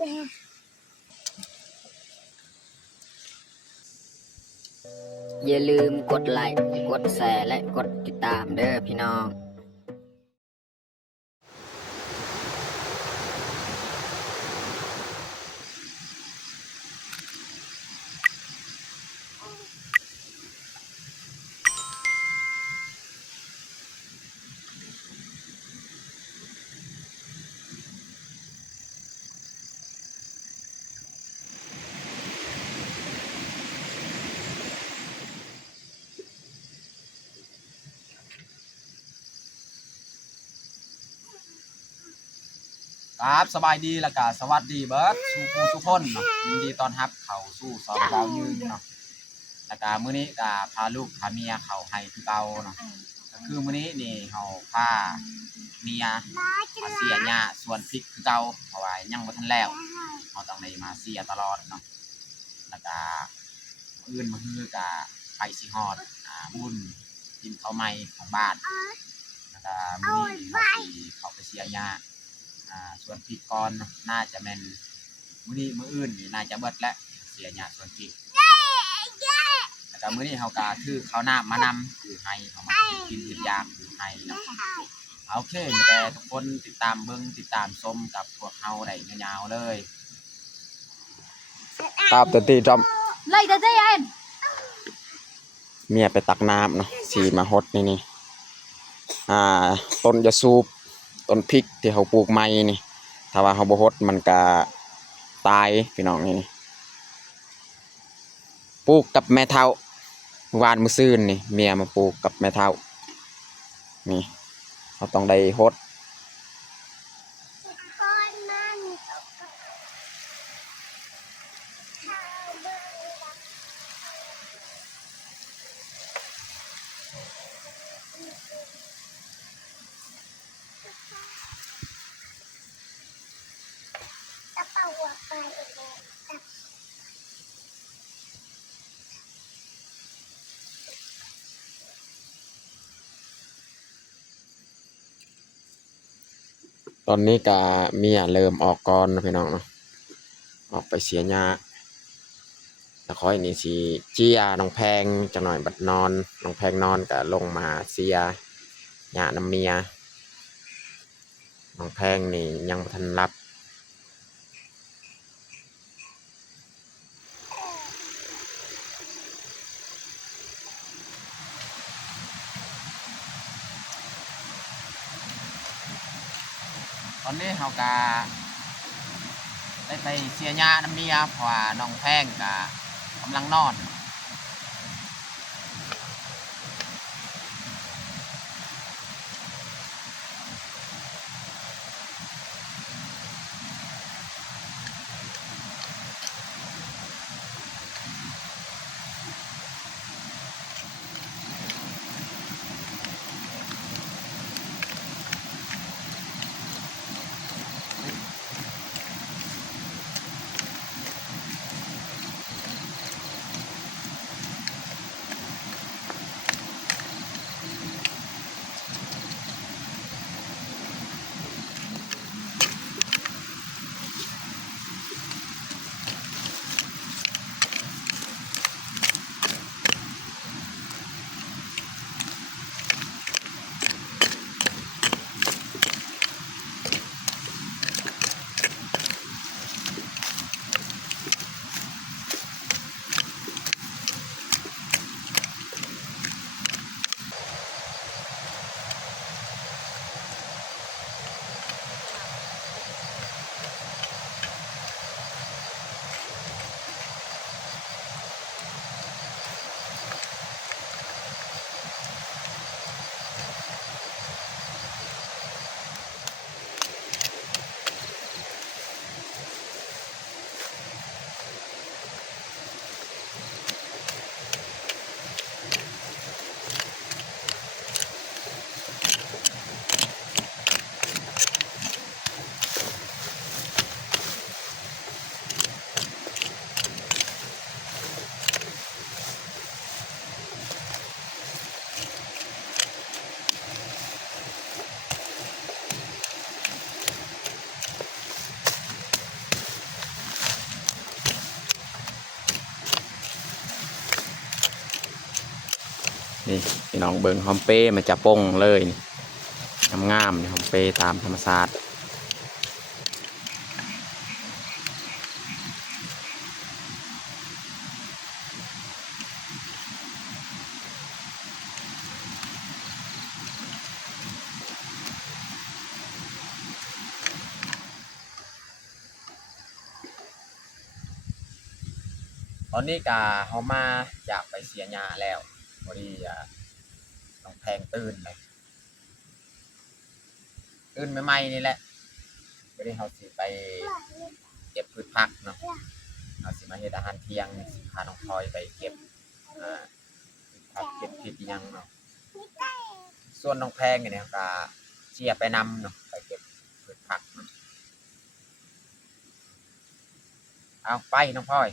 อย่าลืมกดไลค์กดแชร์และกดติดตามเด้อพี่น้องครับสบายดีแล้วก็สวัสดีเบิร์ดสู่ผู้สุคนเนาะยินดีต้อนรับเข้าสู่สองดาวยืนเนาะแล้วก็มื้อนี้ก็พาลูกพาเมียเข้าให้คือเก่าเนาะก็คือมื้อนี้นี่เฮาพาเมียมาเสียหญ้าสวนพริกคือเก่าเพราะว่ายังบ่ทันแล้วเฮาต้องได้มาเสียตลอดเนาะแล้วก็มื้ออื่นมื้อฮือก็ไปสิฮอดบุญกินข้าวใหม่ของบ้านแล้วก็มื้อนี้เฮาสิเข้าไปเสียหญ้าส่วนพริกก่อนน่าจะแม่นมื้ออื่นนี่น่าจะเบิดแล้วเสียหญ้าส่วนพริกแล้วก็มื้อนี้เฮาก็ถือข้าวน้ามานำคือให้เฮามากินยามคือให้เนาะโอเคมีแต่ทุกคนติดตามเบิ่งติดตามชมกับพวกเฮาได้ยาวๆเลยครับตัวตีจอมเลยตัวตีอันเมียไปตักน้ำเนาะสีมาฮดนี่ต้นยะสูบต้นพริกที่เขาปลูกใหม่นี่ถ้าว่าเขาบ่ฮดมันก็ตายพี่น้องนี่ปลูกกับแม่เฒ่าวานมื้อซื่นนี่เมียมาปลูกกับแม่เฒ่านี่เขาต้องได้ฮดตอนนี้ก็เมียเริ่มออกก่อนนะพี่น้องเนาะออกไปเสียหญ้าแล้วค่อยนี่สิเจียน้องแพงจักหน่อยบัดนอนน้องแพงนอนก็ลงมาเสียหญ้าน้ำเมียน้องแพงนี่ยังบ่ทันรับตอนนี้เฮาก็ได้ไปเสียหญ้าน้ำเมียเพราะว่าน้องแพงก็กำลังนอน นี่พี่น้องเบิ่งหอมเป้มันจะป่งเลยงามๆหอมเป้ตามธรรมชาติตอนนี้กาเขามาอยากไปเสียหญ้าแล้วพอดีน้องแพงตื่นเลยตื่นใหม่ๆนี่แหละพอดีเขาสิไปเก็บพืชผักเนาะเขาสิมาเฮ็ดอาหารเที่ยงสิพาน้องพลอยไปเก็บผักเก็บพริกยังเนาะส่วนน้องแพงเนี่ยก็เชียร์ไปนำเนาะไปเก็บพืชผักเอาไปน้องพลอย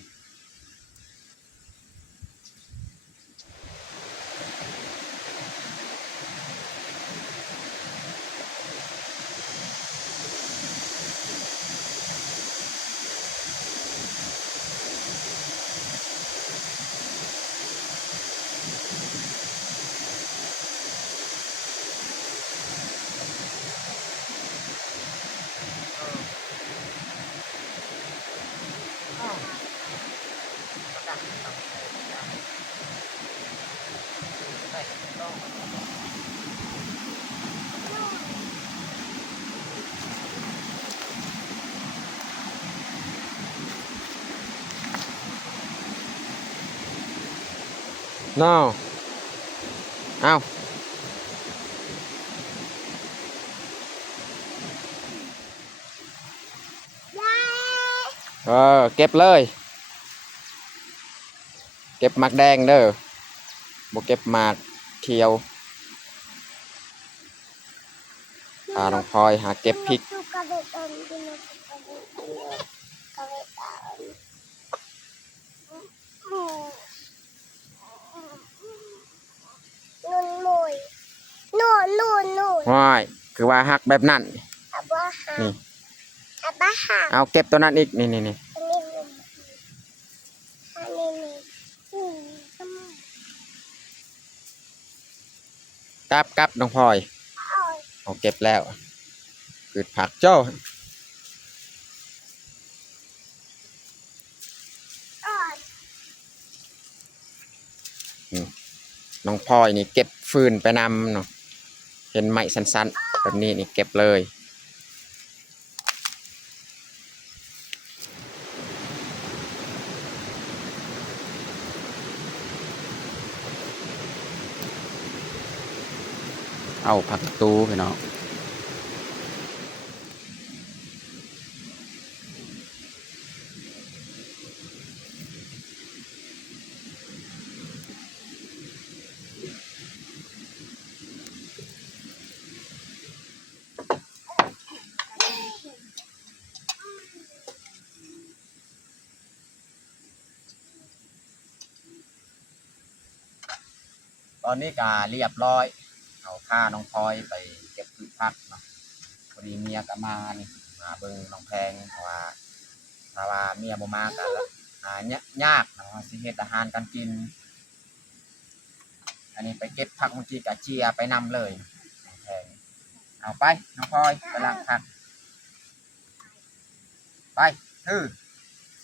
น้าเอาเก็บเลยเก็บหมากแดงเด้อบ่เก็บหมากเขียวน้องพลอยหาเก็บพริกว้ายคือว่าหักแบบนั้นนี่เอาเก็บตัวนั้นอีกนี่กับน้องพลอยเอาเก็บแล้วพืชผักเจ้าน้องพลอยนี่เก็บฟืนไปนำเนาะเห็นไม้สั้นๆแบบนี้นี่เก็บเลยเอาผักตูพี่น้องตอนนี้กาเรียบร้อยเอาค่าน้องพลอยไปเก็บพืชผักเนาะพอดีเมียก็มานี่มาเบิ่งน้องแพงเพราะว่าถ้าว่าเมียบ่มากันแล้วยากเนาะสิเฮ็ดอาหารกันกินอันนี้ไปเก็บผักเมื่อกี้กะเจียไปนำเลยน้องแพงเอาไปน้องพลอยไปล้างผักไปถือ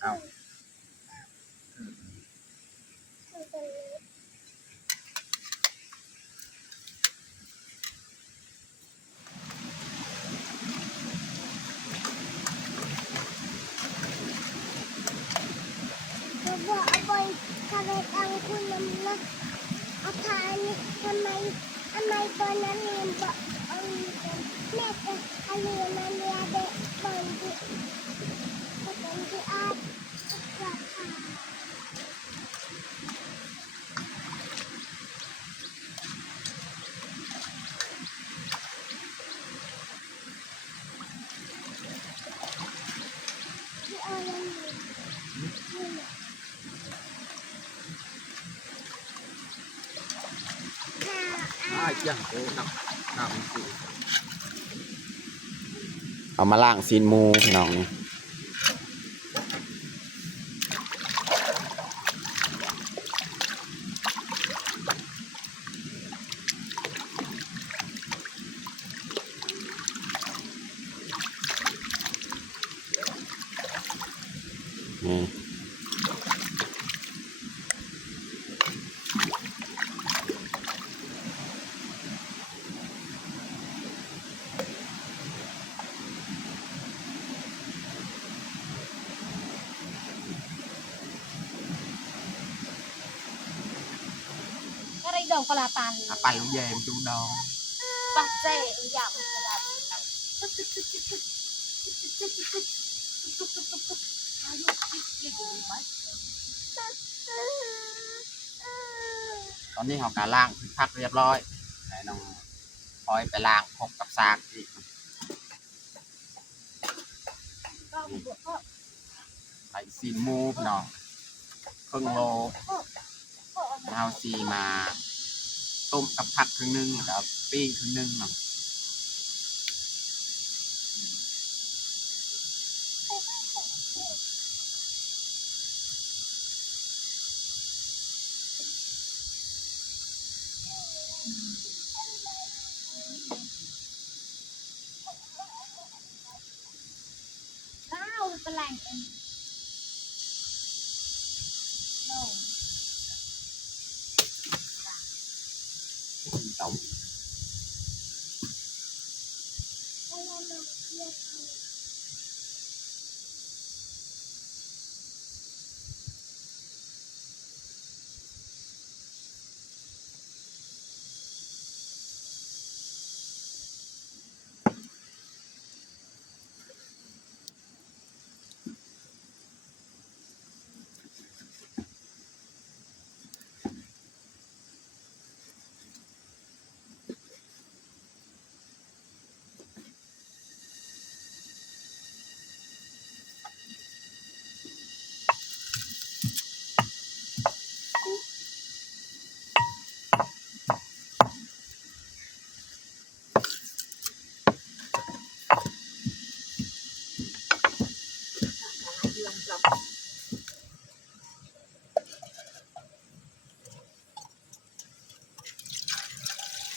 เอาบอกเอาไปทำไมตังคุณน้ำนะเอาทานนี่ทำไมตอนนั้นเรียนบอกเอาแม่จะเอาเรียนมาเรียนเด็กตอนที่อาจจะทานที่เอาเรียนเอามาล่างซีนหมูพี่น้องนี่ นี่cái đầu có là bàn ปั่นลูกแยมดูดอง bạc dê giảm là ตอนนี้เขาการล่างพักเรียบร้อยให้น้องพลอยไปล้างพบกับซากอีกไปซีนหมูพี่น้องครึ่งโลเอาซีมาต้มกับผักครึ่งนึงแล้วก็ปิ้งครึ่งนึงเนาะ nào cái lành em đâu ต้ม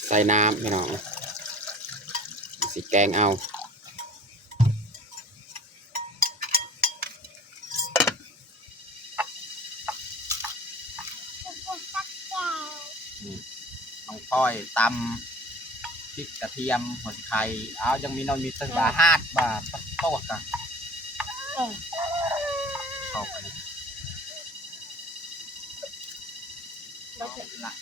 ใส่น้ำพี่น้องสิแกงเอาน้องพ้อยตำพริกกระเทียมหัวไข่เอายังมีน้องมีตึงบา5 บาทโต๊ะกันเข้าไปละ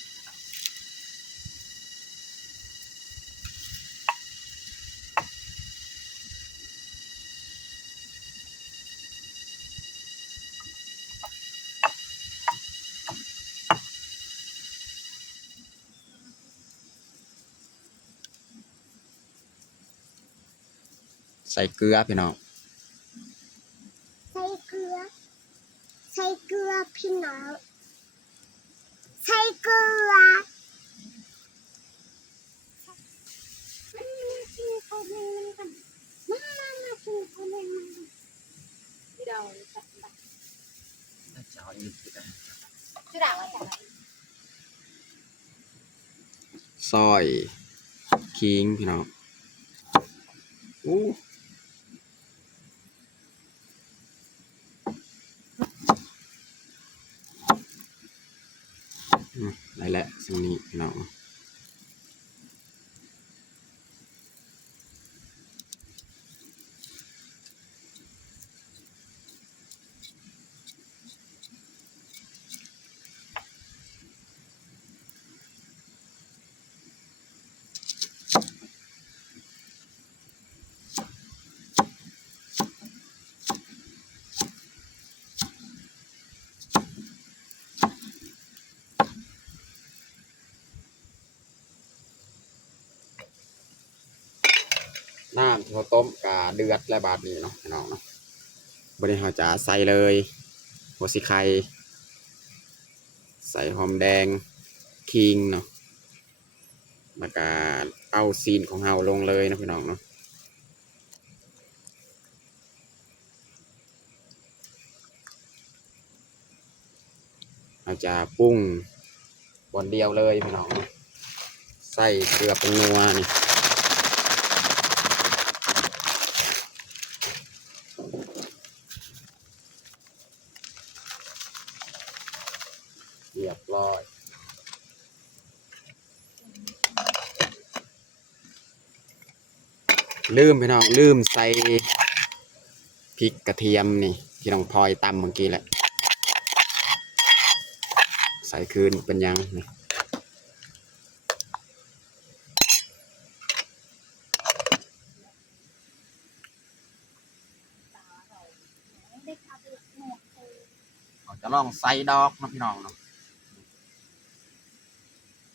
ใส่เกลือพี่น้อง ใส่เกลือใส่เกลือพี่น้องใส่เกลือกินข้าวเหนียวกันมากินข้าวเหนียวกัน đi đâu จะเอาอีก chứ đảo ở chẳng này ซอยคิงพี่น้องอู้ได้แล้วสิ่งนี้พี่น้องน้ำที่เขาต้มกาเดือดและบาดนี้เนาะพี่น้องเนาะบริหารจะใส่เลยหัวสิไข่ใส่หอมแดงคิงเนาะแล้วก็เอาซีนของเฮาลงเลยนะพี่น้องเนาะเราจะปรุงบนเดียวเลยพี่น้องใส่เกลือเป็นนัวนี่ ลืมพี่น้องลืมใส่พริกกระเทียมนี่ที่น้องพลอยตำเมื่อกี้แหละใส่คืนเป็นยังนี่เราจะลองใส่ดอกนะพี่น้องเนาะ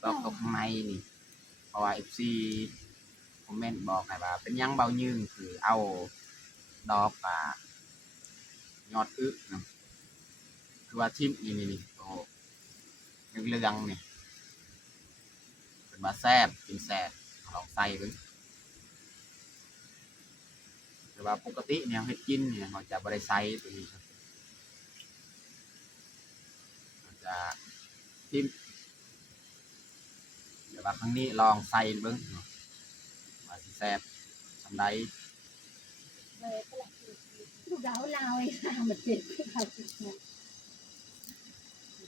ดอกตกข้างในนี่เพราะว่า FC คอมเมนต์บอกให้ว่าเป็นยังเบายืงคือเอาดอกยอดอึนะคือว่าทิมนี่โอ้เรื่องนี่เป็นมาแซ่บกินแซ่บลองใส่ดูแต่ว่าปกติเนี่ยเฮ็ดกินเนี่ยเขาจะบริใส่ตัวนี้เขาจะทิมเดี๋ยวว่าครั้งนี้ลองใส่เบิ้งว่าสิแซ่บสำไร เลยก็เลยดูดาวลาวไอ้ข้ามันเจ็บขึ้นเขาจุดเนี่ย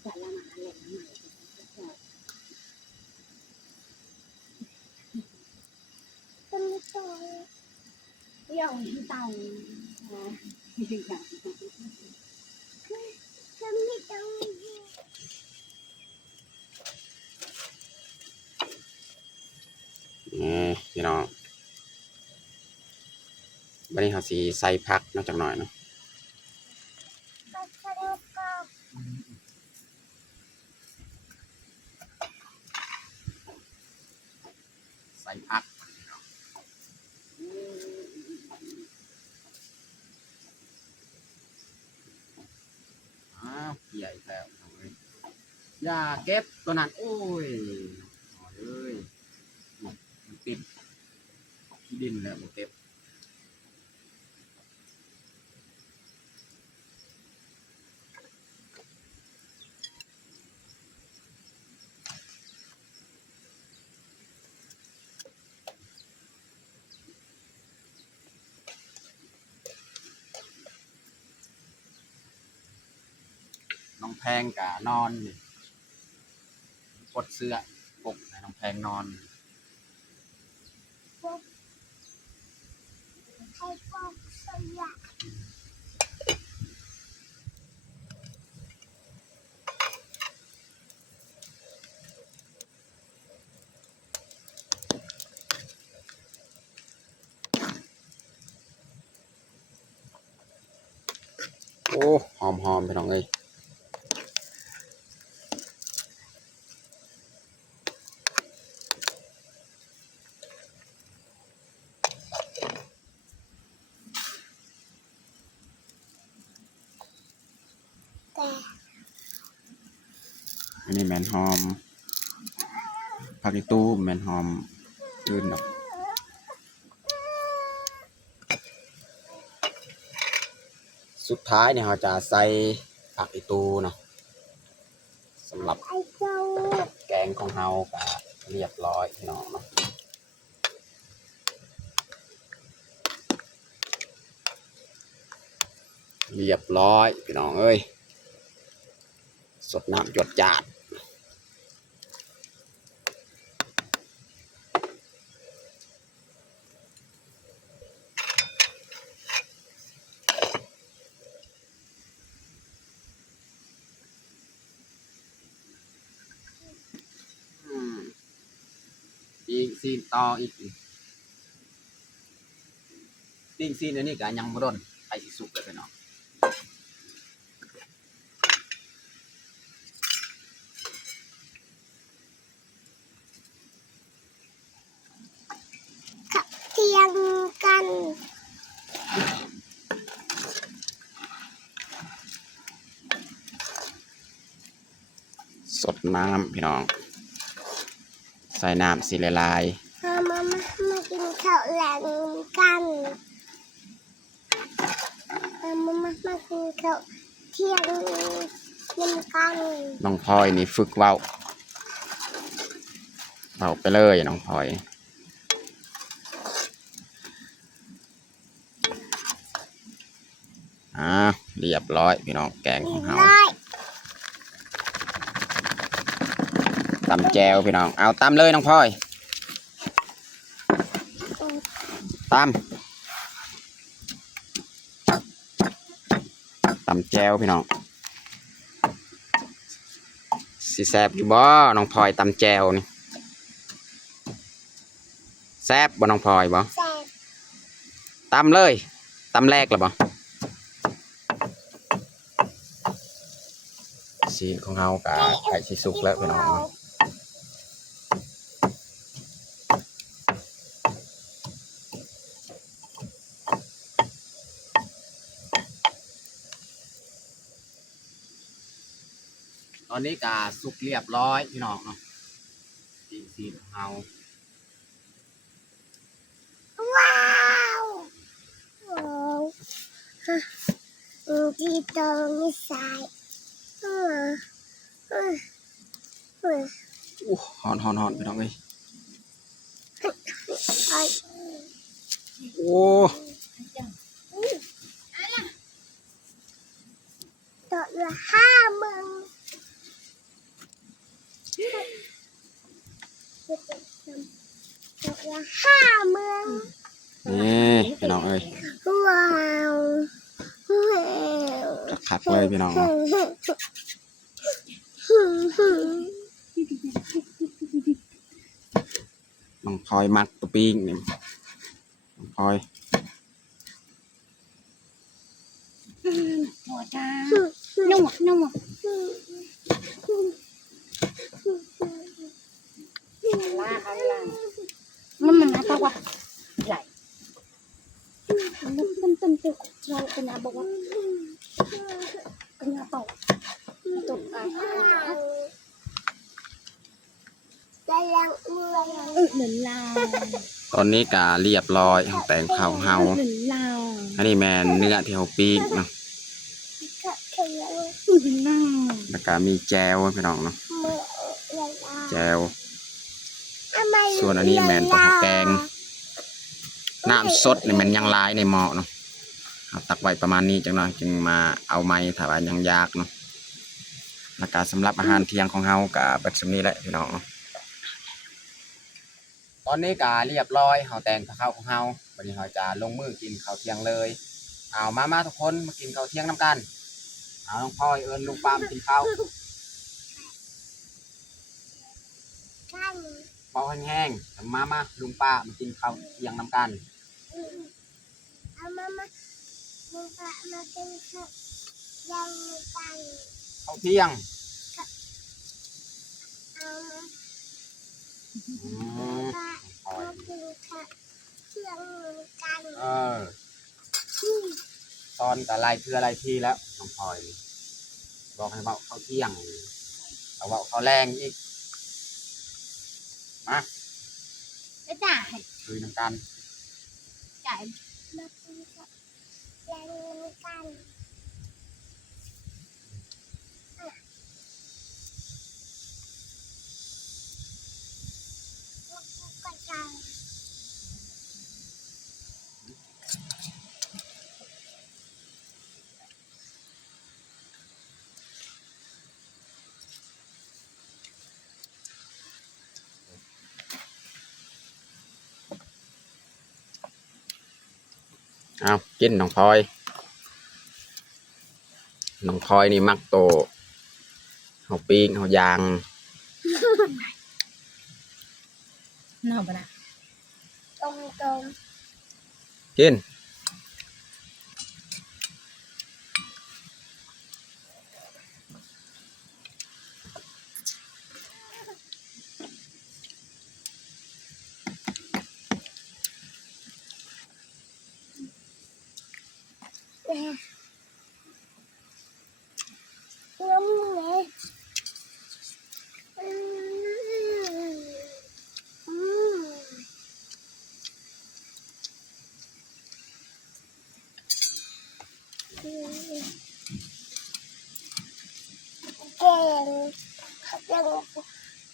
แต่ละมาอะไรนะใหม่เป็นตัว เที่ยวที่เตาที่ถึงอย่าง ทำไม่ต้อง พี่น้องวันนี้เขาสีใส่ผักนอกจากหน่อยเนาะ ก็สนุกก็ ใส่ผักใหญ่แล้วอย่าเก็บตัวนั้นโอ้ยเอ้ยมันติดที่ดินแล้วมันเก็บน้องแพงกะนอนนี่กดเสื้อปกให้น้องแพงนอน ให้พวกสยะ โอ้หอมพี่น้องเอ้ยอันนี้แมนหอมผักอีตู้แมนหอมอื่นเนาะสุดท้ายเนี่ยเราจะใส่ผักอีตูเนาะสำหรับ ไอ้เจ้า แกงของเราก็เรียบร้อยพี่น้องเนาะเรียบร้อยพี่น้องเอ้ยสดน้ำหยดจาดอีกซีนต่ออีกปิ้งซีนอันนี้ก็ยังบ่โดนไปสิสุกเลยพี่น้อง เทียงกัน สดน้ำพี่น้องใส่น้ำสีละลาย มากินข้าวแหลงกันมากินข้าวเที่ยงกินกัน น้องพลอยนี่ฝึกเว้าไปเลยน้องพลอยเรียบร้อยพี่น้องแกงของเราตำแจวพี่น้องเอาตำเลยน้องพลอย ตำแจวพี่น้องสิแซ่บอยู่บ่น้องพลอยตำแจวนี่แซ่บบ่น้องพลอยบ่ แซ่บ ตำเลยตำแรกหรือบ่สีของเฮากะไก่สิสุกแล้วพี่น้องตอนนี้กะสุกเรียบร้อยพี่น้องเนาะสีของเฮา ว้าวว้าวที่ตรงนี้ใส่อืออืออือ อู้หอนพี่น้องเอ้ย ไอ้ โอ้ ตัวละ50,000ตัวละ50,000 นี่พี่น้องเอ้ย ว้าวว้าว คักๆเลยพี่น้องเนาะน้องพลอยมักตัวปิ้งนี่น้องพลอย โอ้จ้านุ่มนุ่มลาเอาลามันนะตะวะไหลตึ้มเราเป็นอาบอกว่าเป็นอาเป่าตกอ่ะ ได้ยังเมื่อย เหมือนลา ตอนนี้กะเรียบร้อยแต่งข้าวเฮา เหมือนลา อันนี้แม่นเนื้อที่เฮาปิ้งเนาะ ก็แข็งแรง เหมือนลา แล้วก็มีแจวพี่น้องเนาะ เมื่อย แจว ทำไม ส่วนอันนี้แม่นปลาแกงน้ำสดนี่มันยังหลายในหม้อเนาะเอาตักไว้ประมาณนี้จังหน่อยจึงมาเอาไม้ถ้าว่ายังยากเนาะแล้วก็สำหรับอาหารเที่ยงของเฮาก็เบิดส่ำนี้แหละพี่น้องเนาะตอนนี้ก็เรียบร้อยเฮาแต่งข้าวของเฮาวันนี้เฮาจะลงมือกินข้าวเที่ยงเลยเอามาทุกคนมากินข้าวเที่ยงน้ำกันเอาน้องพลอยเอิ้นลุงปามกินข้าว กัน เป่าแห้งๆมาลุงป้ามากินข้าวเที่ยงน้ำกัน เอามามึงพามาเป็นข้าวยังกัน ข้าวเที่ยง เอามา อืม พามาเป็นข้าวเที่ยงกัน ตอนกับไล่เทื่อไล่ที่แล้วน้องพลอยบอกให้เบาข้าวเที่ยงเอาเบาข้าวแรงอีกมา ไม่จ่าย คุยน้ำกัน จ่าย มาเป็นข้าวยังกันก็ใจ เอากินน้องพลอยน้องพลอยนี่มักโตเอาปิ้งเอายาง น่าบ่นะ ตรง กิน น้ำเลยเก่งเขาจะ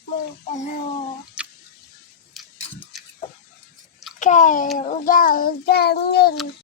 มึงจะหาเก่งใหญ่เก่งเงิน